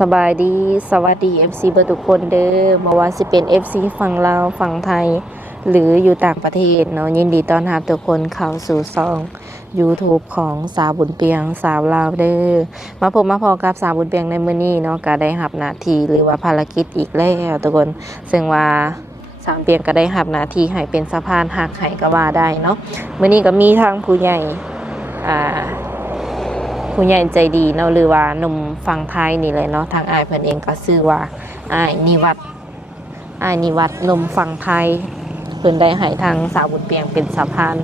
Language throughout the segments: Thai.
สบายดีสวัสดี FC เบอร์ทุกคนเด้อบ่ว่าสิเป็น FC ฝั่งลาวฝั่งไทยหรืออยู่ต่างประเทศเนาะยินดีต้อนรับทุกคนเข้าสู่ช่อง YouTube ของสาวบุญเปียงสาวลาวเด้อมาพบมาพอกับสาวบุญเปียงในมื้อนี้เนาะก็ได้รับหน้าที่หรือว่าภารกิจอีกแล้วทุกคนซึ่งว่าสาวเปียงก็ได้รับหน้าที่ให้เป็นสะพานหักให้ก็ว่าได้เนาะมื้อนี้ก็มีทางผู้ใหญ่ผู้ใหญ่ใจดีเนาะหรือว่าหนุ่มฝั่งไทยนี่เลยเนาะทางอ้ายเพิ่นเองก็ชื่อว่าอ้ายนิวัฒน์หนุ่มฝั่งไทยเพิ่นได้ให้ทางสาวบุญเปียงเป็นสะพาน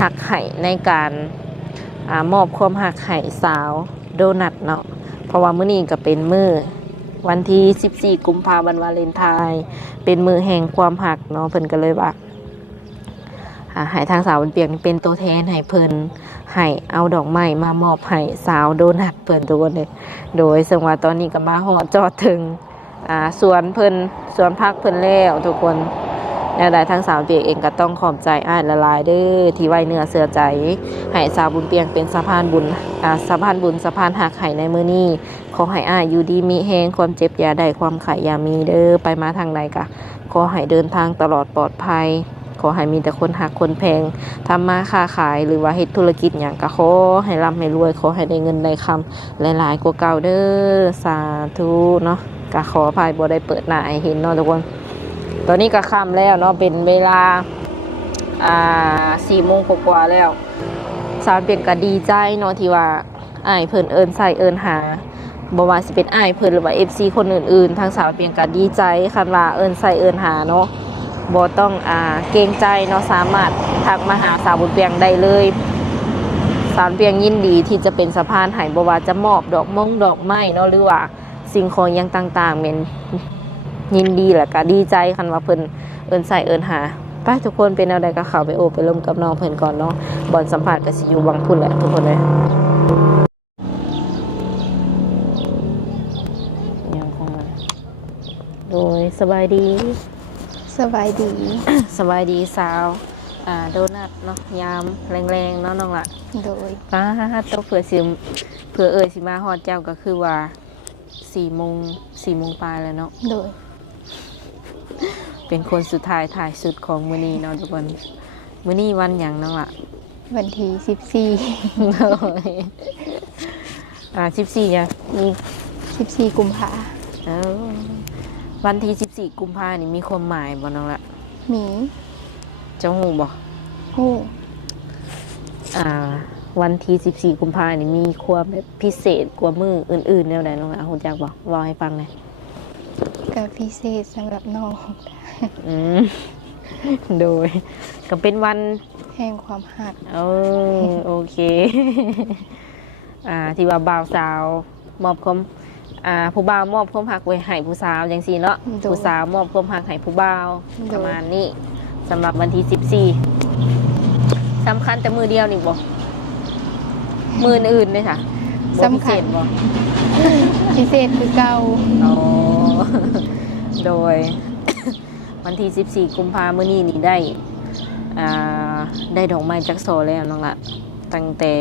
หักไห้ในการมอบความหักไห้สาวโดนัทเนาะเพราะว่ามื้อนี้ก็เป็นมื้อวันที่14กุมภาพันธ์วาเลนไทน์เป็นมื้อแห่งความหักเนาะเพิ่นก็เลยว่าให้ทางสาวบุญเปียงเป็นตัวแทนให้เพิ่นให้เอาดอกไม้มามอบให้สาวโดนัทเพิ่นทุกคนเลยโดยซึ่งว่าตอนนี้ก็มาฮอดจอดถึงสวนเพิ่นสวนพักเพิ่นแล้วทุกคนแล้วได้ทางสาวเปียงเองก็ต้องขอบใจอ้ายละลายเด้อที่ไว้เนื้อเสื้อใจให้สาวบุญเปียงเป็นสะพานบุญสะพานหักให้ในมื้อนี้ขอให้อ้ายอยู่ดีมีแฮงความเจ็บอย่าได้ความไข้อย่ามีเด้อไปมาทางใดก็ขอให้เดินทางตลอดปลอดภัยขอให้มีแต่คนหักคนแพงทำมาค้าขายหรือว่าเฮ็ดธุรกิจอย่างก็ขอให้ร่ำให้รวยขอให้ได้เงินได้คำหลายๆกว่าเก่าเด้อสาธุเนาะก็ขออภัยบ่ได้เปิดหน้าให้เห็นเนาะทุกคนตอนนี้ก็ค่ำแล้วเนาะเป็นเวลา4 โมงกว่าๆแล้วสาวเปียงก็ดีใจเนาะที่ว่าอ้ายเพิ่นเอิ้นใส่เอิ้นหาบ่ว่าสิเป็นอ้ายเพิ่นหรือว่า FC คนอื่นๆทางสาวเปียงก็ดีใจคันว่าเอิ้นใส่เอิ้นหาเนาะบ่ต้องเกรงใจเนาะสามารถทักมาหาสาวบุญเปียงได้เลยสาวบุญเปียงยินดีที่จะเป็นสะพานให้บ่ว่าจะมอบดอกไม้เนาะหรือว่าสิ่งของอย่างต่างๆแม่นยินดีแหละก็ดีใจคันว่าเพิ่นเอิ้นใส่เอิ้นหาไปทุกคนเป็นแนวใดก็เข้าไปโอบไปร่วมกับน้องเพิ่นก่อนเนาะบ่อนสัมภาษณ์ก็สิอยู่วังพุ่นแหละทุกคนเลยยังคงโดยสบายดีสบายดี สบายดีสาวโดนัทเนาะยามแรงๆเนาะน้องละโดยป้าต้องเผื่อสิมาฮอดเจ้าก็คือว่า4 โมงปลายแล้วเนาะโดยเป็นคนสุดท้ายถ่ายสุดของมื้อนี้เนาะทุกคนมื้อนี้วันหยังน้องละวันที่14 14เนี่ย14กุมภาวันที่14กุมภานี่มีความหมายบ่น้องละมีเจ้าฮู้บ่ฮู้วันที่14กุมภานี่มีความแบบพิเศษกว่ามื้ออื่นๆแนวใดน้องละฮู้จักบ่เว้าให้ฟังหน่อยก็พิเศษสำหรับน้องโดยก็เป็นวันแห่งความหักโอเคที่ว่าบ่าวสาวมอบความผู้บ่าวมอบความหักไว้ให้ผู้สาวจังซี่เนาะผู้สาวมอบความหักให้ผู้บ่าวประมาณนี้สำหรับวันที่14สำคัญแต่มือเดียวนี่บ่มืออื่นเลยค่ะสำคัญบ่พิเศษคือเก่าโดยวันที่14กุมภาพันธ์มื้อนี้นี่ได้ดอกไม้จักโซแล้วน้องละตั้งแต่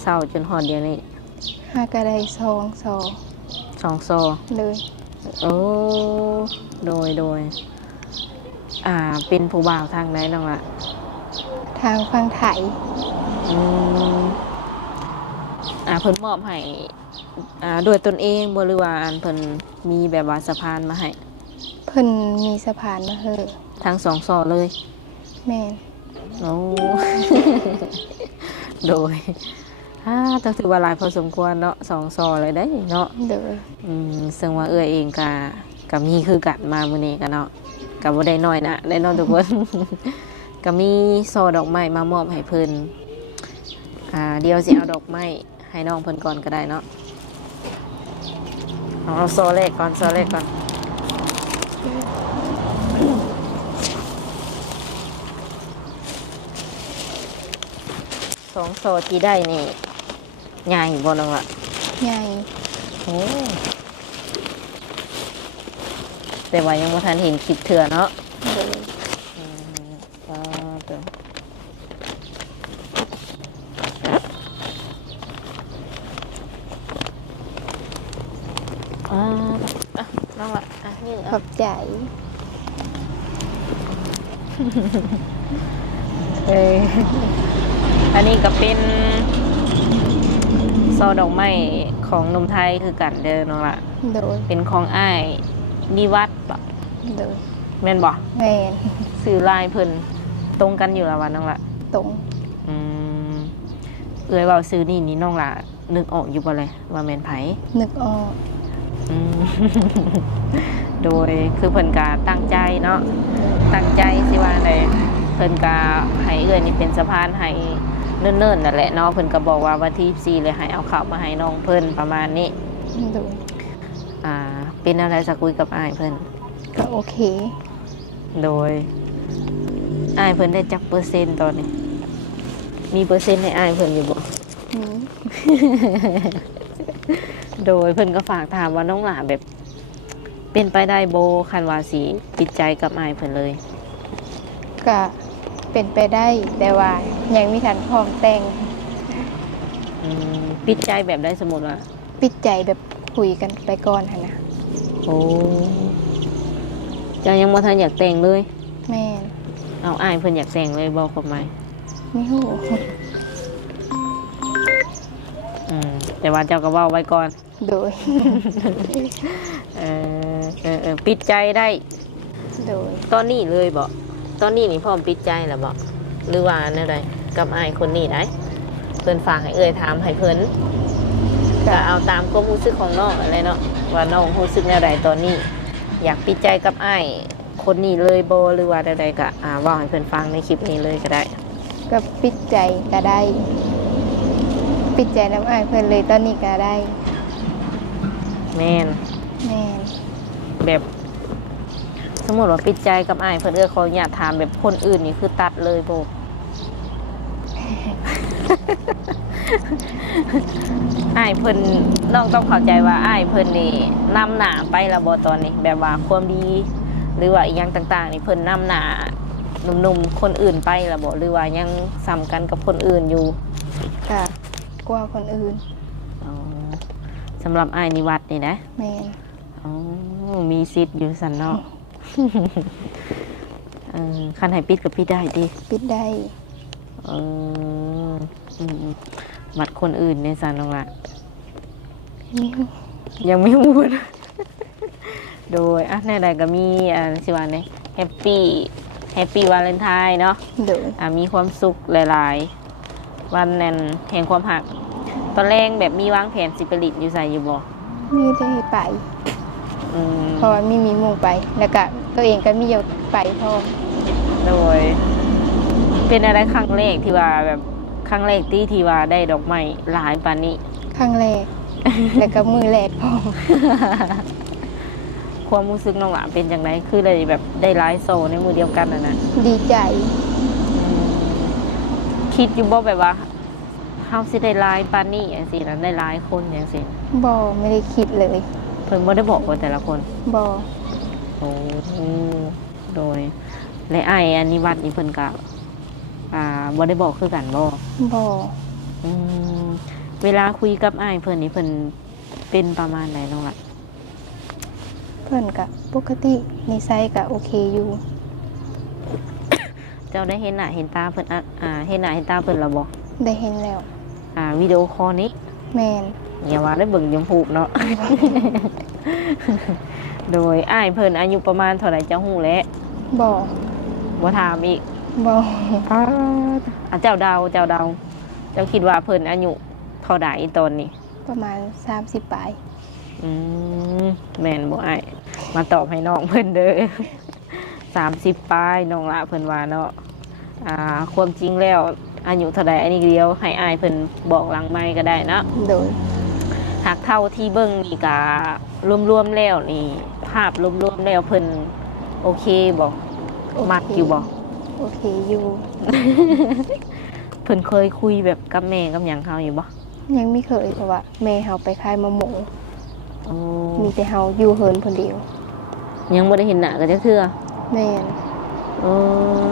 เช้าจนฮอดเดี๋ยวนี้ก็ได้2 โซเลยโดยเป็นผู้บ่าวทางไหนน้องละทางฝั่งไทยเพิ่นมอบให้ด้วยตนเองบ่หรือว่าเพิ่นมีแบบว่าสะพานมาให้เพิ่นมีสะพานมาให้ทั้ง2 ซอเลยแม่นโดยต้องถือว่าหลายพอสมควรเนาะ2 ซอเลยได้เนาะโดยซึ่งว่าเอื้อเองก็มีคือกันมามื้อนี้กันเนาะก็บ่ได้น้อยนะได้เนาะทุกคนก็มีซอดอกไม้มามอบให้เพิ่นเดี๋ยวสิเอาดอกไม้ให้น้องเพิ่นก่อนก็ได้เนาะเอาซอแรกก่อน2 ซอที่ได้นี่ใหญ่บ่น้องล่ะใหญ่แต่ว่ายังบ่ทันเห็นคลิปเถื่อเนาะ ขอบใจ เอออันนี้ก็เป็นซอดอกไม้ของหนมไทยคือกันเด้อน้องละ โดย เป็นของอ้ายนิวัฒน์บ่ โดย แม่นบ่ แม่น สื่อลายเพิ่นตรงกันอยู่แล้ววะน้องละ ตรง อืมเอ้ยเว่าซื้อนี่น้องละนึกออกอยู่บ่เลยว่าแม่นไผ นึกออก อืม โดยคือเพิ่นก็ตั้งใจเนาะตั้งใจสิว่าไดเพิ่นก็ให้เอ้ยนี่เป็นสะพานให้เนิ่นๆนั่นแหละเนาะเพิ่นก็บอกว่าวันที่24เลยให้เอาข้าวมาให้น้องเพิ่นประมาณนี้ โดย เป็นอะไรสักคุยกับอ้ายเพิ่น ก็โอเค โดยอ้ายเพิ่นได้จักเปอร์เซ็นต์ตอนนี้ มีเปอร์เซ็นต์ให้อ้ายเพิ่นอยู่บ่ นี้ โดยเพิ่นก็ฝากถามว่าน้องหลาแบบ เป็นไปได้โบคันว่าสิติดใจกับอ้ายเพิ่นเลย ก็เป็นไปได้แต่ว่ายังไม่ทันพร้อมแต่ง ปิดใจแบบได้สมมุติว่า ปิดใจแบบคุยกันไปก่อนหั่นนะ โอ้เจ้ายังบ่ทันอยากแต่งเลย แม่น เอาอ้ายเพิ่นอยากแต่งเลยบอกกับไหม ไม่ฮู้ แต่ว่าเจ้าก็เว้าไว้ก่อน โดย ปิดใจได้ โดย ตอนนี้เลยบอกตอนนี้นี่พร้อมปิดใจแล้วบอกหรือว่าแนวใดกับอ้ายคนนี้ได้เพิ่นฝากให้เอ่ยถามให้เพิ่นก็เอาตามความรู้สึกของน้องอะไรเนาะว่าน้องรู้สึกแนวใดตอนนี้ อยากปิดใจกับอ้ายคนนี้เลยโบหรือว่าแนวใดก็เว่าให้เพิ่นฟังในคลิปนี้เลยก็ได้ ก็ปิดใจก็ได้ ปิดใจน้ำอายเพิ่นเลยตอนนี้ก็ได้ แม่น แม่น แบบสมมติว่าปิดใจกับอ้ายเพิ่นเขาอยากถามแบบคนอื่นนี่คือตัดเลยโบ อ้ายเพิ่นน้องต้องเข้าใจว่าอ้ายเพิ่นนี่นำหน้าไปและบ่ตอนนี้ แบบว่าความดี หรือว่าอีหยังต่างๆนี่เพิ่นนำหน้าหนุ่มๆคนอื่นไปและบ่หรือว่ายังซ้ำกันกับคนอื่นอยู่ ก็กลัวคนอื่น อ๋อสำหรับอ้ายนิวัฒน์นี่นะ แม่น อ๋อมีสิทธิ์อยู่สันเนาะ คันให้ปิดกับปิดได้ดิ ปิดได้ เออบัตรคนอื่นในสันตรงละ ไม่ฮู้ ยังไม่พูด โดยในใดก็มีสิวันนี้แฮปปี้วาเลนไทน์เนาะ โดย มีความสุขหลายๆ วันนั้นแห่งความหัก ตอนแรกแบบมีวางแผนสิไปลิดอยู่ใส่อยู่บ่ มีได้ไป เพราะว่ามีหมู่ไป แล้วก็ตัวเองก็มีอยู่ไปพร้อม โดย เป็นอะไรครั้งแรกที่ว่าแบบครั้งแรกที่ว่าได้ดอกไม้หลายปานนี้ ครั้งแรก แล้วก็มือแรกพร้อม ความรู้สึกน้องหลานเป็นอย่างไรคือเลยแบบได้ไลฟ์โซในมือเดียวกันนะ ดีใจ คิดอยู่บ่แบบว่าเฮาสิได้ไลฟ์ปานนี้อย่างสินะได้ไลฟ์คนอย่างสิ บ่ไม่ได้คิดเลย เพิ่นบ่ได้บอกว่าแต่ละคน บ่ โอ้โดยและอ้ายอันนิวัฒน์นี่เพิ่นก็บ่ได้บอกคือกันบ่ บ่ อืมเวลาคุยกับอ้ายเพิ่นนี่เพิ่นเป็นประมาณไหนน้องล่ะ เพิ่นก็ปกตินิสัยก็โอเคอยู่ เจ้าได้เห็นหน้าเห็นตาเพิ่นเห็นหน้าเห็นตาเพิ่นแล้วบ่ ได้เห็นแล้ว วิดีโอคอลนี้ แม่น อย่าว่าได้เบิ่งยมพูกเนาะ โดยอ้ายเพิ่นอายุประมาณเท่าไหร่เจ้าฮู้แล้ว บ่ บ่ถามอีก บ่ เจ้าเดาเจ้าคิดว่าเพิ่นอายุเท่าใดตอนนี้ ประมาณ30ปลาย แม่นบ่อ้ายมาตอบให้น้องเพิ่นเด้อ 30ปลายน้องละเพิ่นว่าเนาะความจริงแล้วอายุเท่าใดอันนี้เดียวให้อ้ายเพิ่นบอกหลังไมค์ก็ได้เนาะ โดย หากเท่าที่เบิ่งนี่ก็รวมๆแล้วนี่ภาพรวมๆแล้วเพิ่นโอเคบ่มักอยู่บ่ โอเคอยู่ เพิ่นเคยคุยแบบกับแม่กับหยังเฮาอยู่บ่ ยังไม่เคยเพราะว่าแม่เฮาไปขายมะม่วง อ๋อ มีแต่เฮาอยู่เฮินคนเดียว ยังบ่ได้เห็นหน้ากันจักเทื่อ แม่น เออ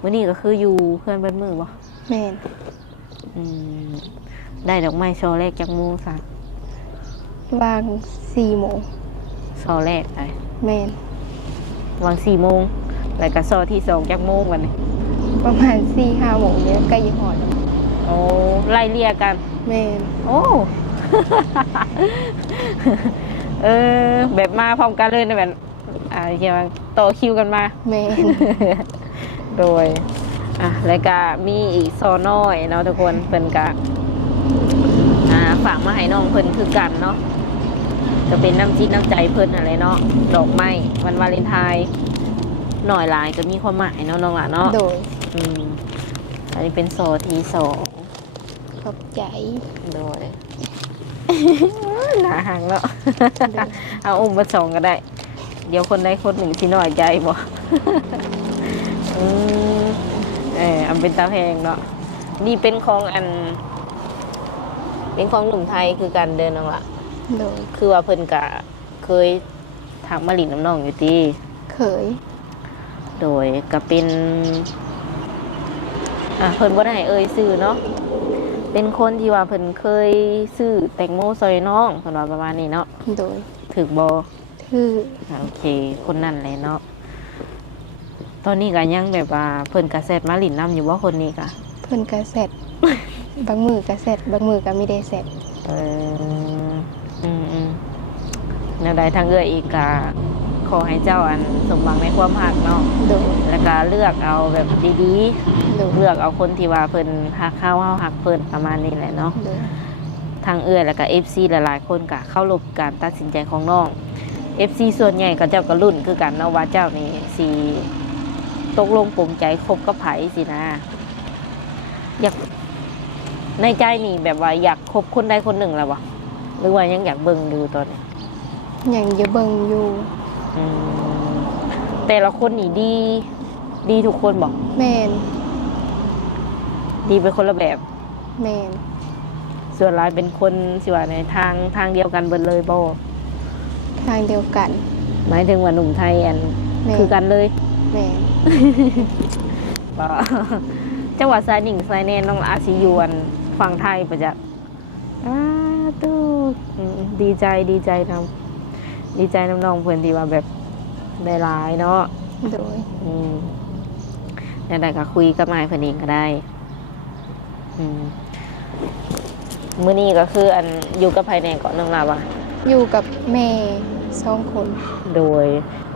มื้อนี้ก็คืออยู่เพื่อนเบิดมื้อบ่ แม่น อืมได้ดอกไม้ช่อแรกจากโมงซะ วาง4 โมง ซอแรกไป แม่น วาง4 โมงแล้วก็ซอที่2จักโมงวันนี้ ประมาณ 4-5 โมงเนี่ยใกล้จะหอดแล้ว โอ้ไล่เลี่ยกัน แม่น โอ้ แบบมาพร้อมกันเลยนะแบบเกี่ยวกับต่อคิวกันมา แม่น โดยแล้วก็มีอีกซอน้อยเนาะทุกคนเพิ่นก็ฝากมาให้น้องเพิ่นคือกันเนาะจะเป็นน้ำจิตน้ำใจเพิ่นอะไรเนาะดอกไม้วันวาเลนไทน์หน่อยหลายก็มีความหมายเนาะน้องหล่ะเนาะ โดย อันนี้เป็นโซที่2 ขอบใจ โดย หนาหางเนาะ เอาอุ้มมา2ก็ได้ เดี๋ยวคนใดคนหนึ่งสิน้อยใจบ่ อันเป็นตาแพงเนาะนี่เป็นของเป็นของหนุ่มไทยคือการเดินน้องละ โดย คือว่าเพิ่นกะเคยถักมาหลินน้ำน้องอยู่ตี เคย โดยก็เป็นเพิ่นบ่ได้ให้เอ่ยซื้อเนาะเป็นคนที่ว่าเพิ่นเคยซื้อแตงโมซอยน้องเพิ่นว่าประมาณนี้เนาะ โดย ถึกบ่ คือ โอเคคนนั่นแหละเนาะตอนนี้ก็ยังแบบว่าเพิ่นกะแซดมาหลินน้ำอยู่ว่าคนนี้กะ เพิ่นก็เสร็จ บางมือก็เสร็จบางมือก็ไม่ได้เสร็จ แนวใดทางเอื้ออีกกะขอให้เจ้าสมหวังในความหักเนาะ โดย แล้วก็เลือกเอาแบบดี โดย ๆเลือกเอาคนที่ว่าเพิ่นหักเข้าหักเพิ่นประมาณนี้แหละเนาะ โดย ทางเอื้อแล้วก็ FC หลายๆคนกะเข้ารบการตัดสินใจของน้อง FC ส่วนใหญ่ก็เจ้าก็รุ่นคือกันเนาะว่าเจ้านี่สิตกลงปลงใจคบกับไผสินะอยากในใจนี่แบบว่าอยากคบคนใดคนหนึ่งแล้ววะหรือว่ายังอยากเบิ่งดูตอนนี้ ยังจะเบิ่งอยู่ อืมแต่ละคนนี่ดีทุกคนบอก แม่น ดีเป็นคนละแบบ แม่น ส่วนหลายเป็นคนสิว่าในทางเดียวกันเบิดเลยบ่ ทางเดียวกัน หมายถึงว่าหนุ่มไทยแม่น คือกันเลย แม่น บ่ จังหวัดสายหนิงสายแนนน้องอาซิยวนฝั่งไทยประจักษ์ตู้ดีใจนำดีใจน้องๆเพื่อนที่ว่าแบบได้หลายเนาะ โดย แล้วแต่ก็คุยกับไม้เพื่อนเองก็ได้มื้อนี้ก็คืออยู่กับภายในเกาะน้องลาวะ อยู่กับแม่2 คน โดย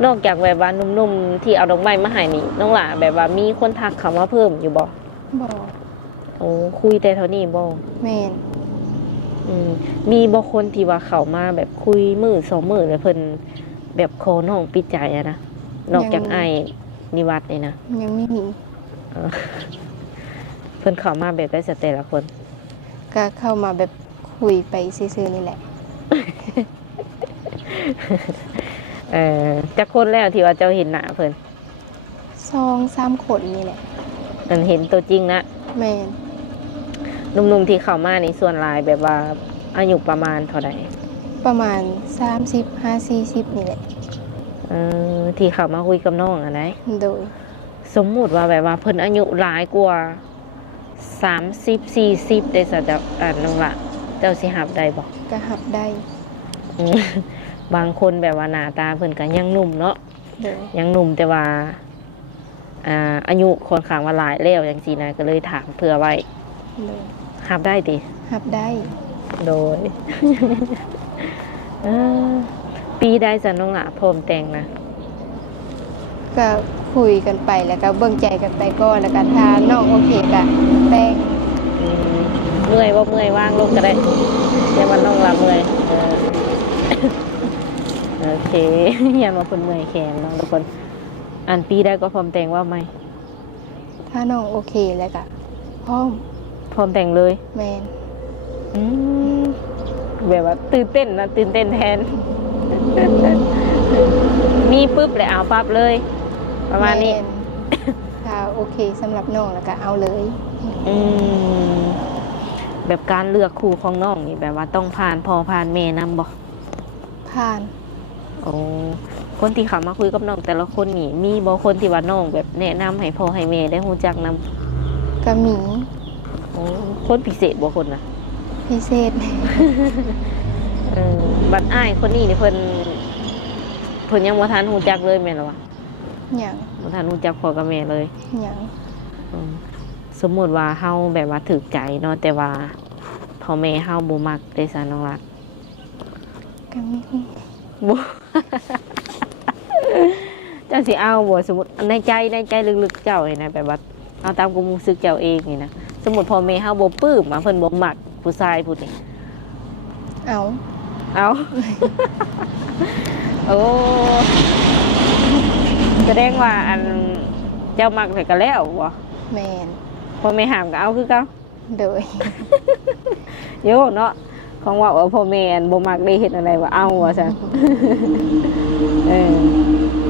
นอกจากแบบว่านุ่มๆที่เอาดอกไม้มาให้นี่น้องหล่าแบบว่ามีคนทักเขามาเพิ่มอยู่บ่ บ่ โอ้คุยแต่เท่านี้บ่ แม่น มีบ่คนที่ว่าเขามาแบบคุยมือ2 มื้อแล้วเพิ่นแบบขอน้องปิดใจอะนะนอกจากไอ้นิวัฒน์นี่นะ ยังไม่มี เออเพิ่นเข้ามาแบบได้สแต่ละคน ก็เข้ามาแบบคุยไปซื่อๆนี่แหละ จักคนแล้วที่ว่าเจ้าเห็นหน้าเพิ่น 2-3 คนนี่แหละ เห็นตัวจริงนะ แม่น หนุ่มๆที่เข้ามานี่ส่วนหลายแบบว่าอายุประมาณเท่าใด ประมาณ30-40นี่แหละ ที่เข้ามาคุยกับน้องอะไร โดย สมมุติว่าแบบว่าเพิ่นอายุหลายกว่า30-40ได้ซะจะน้องละเจ้าสิรับได้บ่ ก็หับได้ บางคนแบบว่าหน้าตาเพิ่นก็ยังหนุ่มเนาะ โดย ยังหนุ่มแต่ว่าอายุค่อนข้างว่าหลายแล้วจังซี่นะก็เลยถามเผื่อไว้ โดย รับได้ติ หับได้ โดย ปีใดจะน้องละพร้อมแต่งนะ ก็คุยกันไปแล้วก็เบิ่งใจกันไปก่อนแล้วก็ถ้าน้องโอเคก็แต่ง เมื่อยว่าเมื่อยว่างลงก็ได้แต่ว่าน้องละเมื่อยโอเค อย่ามาคนเมื่อยแขนน้องทุกคนปีได้ก็พร้อมแต่งว่าไหม ถ้าน้องโอเคแล้วก็พร้อม พร้อมแต่งเลย แม่น แบบว่าตื่นเต้นนะตื่นเต้นแทน มีปุ๊บเลยเอาปั๊บเลย ประมาณนี้ แนถ้าโอเคสำหรับน้องแล้วก็เอาเลย แบบการเลือกคู่ของน้องนี่แบบว่าต้องผ่านพ่อผ่านแม่นำบอก ผ่าน โอ้คนที่เขามาคุยกับน้องแต่ละคนนี่มีบางคนที่ว่าน้องแบบแนะนำให้พ่อให้แม่ได้รู้จักนำ ก็มี คนพิเศษบางคนนะ พิเศษ บัดอ้ายคนนี้นี่เพิ่น เพิ่นยังบ่ทันฮู้จักเลยแม่นบ่วะ หยัง บ่ทันฮู้จักพ่อกับแม่เลย หยัง อืมสมมุติว่าเฮาแบบว่าถูกใจเนาะแต่ว่าพ่อแม่เฮาบ่มักได้ซะน้องรัก ก็มี บ่ เจ้าสิเอาบ่สมมุติในใจลึกๆเจ้านี่นะแบบว่าเอาตามความรู้สึกเจ้าเองนี่นะสมมุติพ่อแม่เฮาบ่ปลื้มอะเพิ่นบ่มักผู้ชายผู้นี้ เอา เอา โอ้แสดงว่าอันเจ้ามักแต่ก็แล้วบ่ แม่น พ่อแม่ห้ามก็เอาคือเก่า โดย โยเนาะของว่าพ่อแม่อันบ่มักได้เฮ็ดอะไรว่าเอาว่าซั่น เอ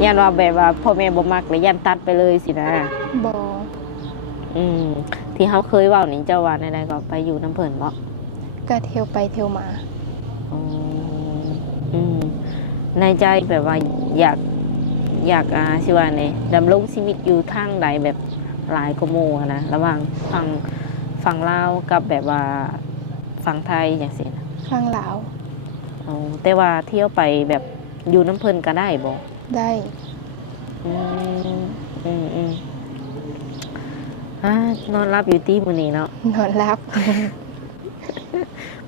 อย่านว่าแบบว่าพ่อแม่บ่มักเลยย่านตัดไปเลยสินะ บ่ อืมที่เขาเคยเว้านี่เจ้าว่าในใดก็ไปอยู่น้ำเพิ่นบ่ ก็เที่ยวไปเที่ยวมา อืมอืมในใจแบบว่าอยากสิว่าไงดำรงชีวิตอยู่ทางใดแบบหลายกว่าหมู่อะนะระหว่างฝั่งลาวกับแบบว่าฝั่งไทยจังซี่นะ ข้างลาว อ๋อแต่ว่าเที่ยวไปแบบอยู่น้ำเพิ่นก็ได้บ่ ได้ อืมอืมนอนรับอยู่ที่มื้อนี้เนาะ นอนรับ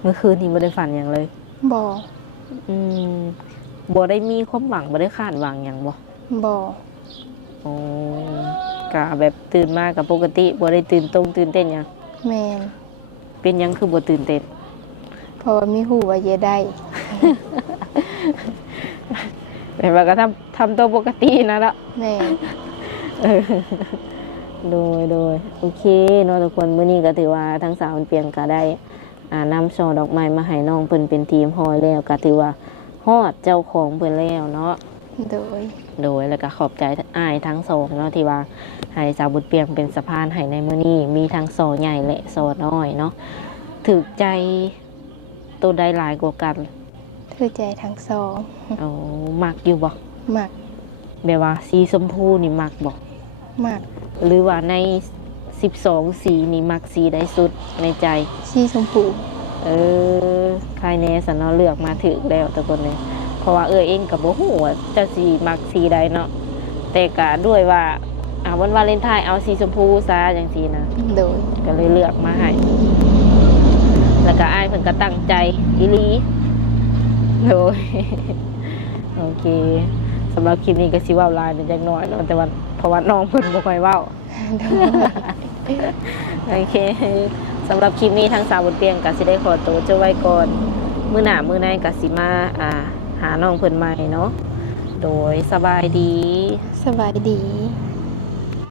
เมื่อคืนนี้บ่ได้ฝันหยังเลย บ่ อืมบ่ได้มีความหวังบ่ได้คาดหวังหยังบ่ บ่ โอ้กะแบบตื่นมากับปกติบ่ได้ตื่นเต้นหยัง แม่น เป็นหยังคือบ่ตื่นเต้น เพราะว่ามีหูว่าเยได้ แบบว่าก็ทำตัวปกตินะละ แม่น เออโดยโอเคเนาะทุกคนมื้อนี้ก็ถือว่าทั้งสาวเปลี่ยนก็ได้นำช่อดอกไม้มาให้น้องเพิ่นเป็นทีมฮอยแล้วก็ถือว่าฮอดเจ้าของเพิ่นแล้วเนาะ โดย แล้วก็ขอบใจอ้ายทั้งสองเนาะที่ว่าให้สาวบุญเปียงเป็นสะพานให้ในมื้อนี้มีทั้งโซใหญ่และโซน้อยเนาะถึกใจตัวใดหลายกว่ากัน ถือใจทั้งสอง เอามักอยู่บ่ มัก แบบว่าสีชมพูนี่มักบ่ มัก หรือว่าใน12สีนี่มักสีใดสุดในใจ สีชมพู ใครแน่สันเนาะเลือกมาถึกแล้วทุกคนเลยเพราะว่าเองก็บ่ฮู้ว่าจะสีมักสีใดเนาะแต่ก็ด้วยว่าวันวาเลนไทน์เอาสีชมพูซะจังซี่นะ โดย ก็เลยเลือกมาให้ แล้วก็อ้ายเพิ่นก็ตั้งใจอีหลีโดย โอเคสำหรับคลิปนี้ก็สิเว้าหลายนิดจักหน่อยเนาะแต่ว่าเพราะว่าน้องเพิ่นบ่ค่อยเว้า โอเคสำหรับคลิปนี้ทางสาวบนเตียงก็สิได้ขอตัวเจ้าไว้ก่อน มื้อหน้ามื้อในก็สิมาหาน้องเพิ่นใหม่เนาะโดยสบายดี สบายดี